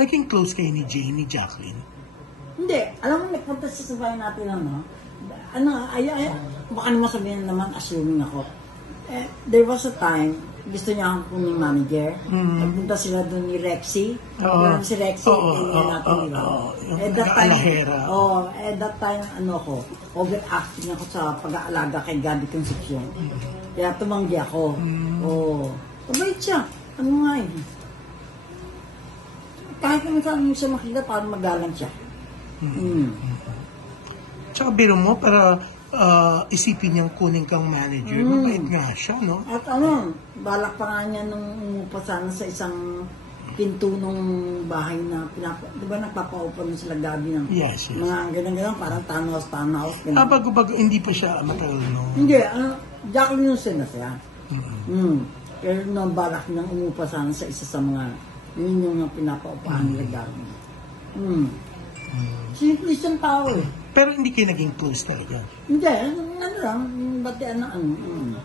naging close kayo ni Jane, ni Jacqueline? Hindi. Alam mo, nagpunta siya sa bahay natin, baka naman sabihin naman, assuming ako. There was a time, gusto niya akong kuning manager. Nagpunta sila doon ni Rexy. Si Rexy, natin, At that time, overacting ako sa pag-aalaga kay Gabby Concepcion. Kaya tumanggi ako. Mabait siya. Ano nga eh. Kahit naman saan mo siya makita, parang magalang siya. Tsaka biro mo, para isipin niyang kunin kang manager. Mabait nga siya, no? At balak pa nga niya nung umupa sana sa isang pinto nung bahay na di ba nagpapaupo nun sila Gabi ng mga ganyan-ganyan, parang townhouse. Bago-bago, hindi pa siya matagal, no? Hindi, Jacqueline Nusen na siya. Pero nung balak niyang umupa sana sa isa sa mga, yun yung pinapaupahan nila Gabi. Simple siyang tao eh. Pero hindi kayo naging close talaga? Hindi, ano lang, batian na ano.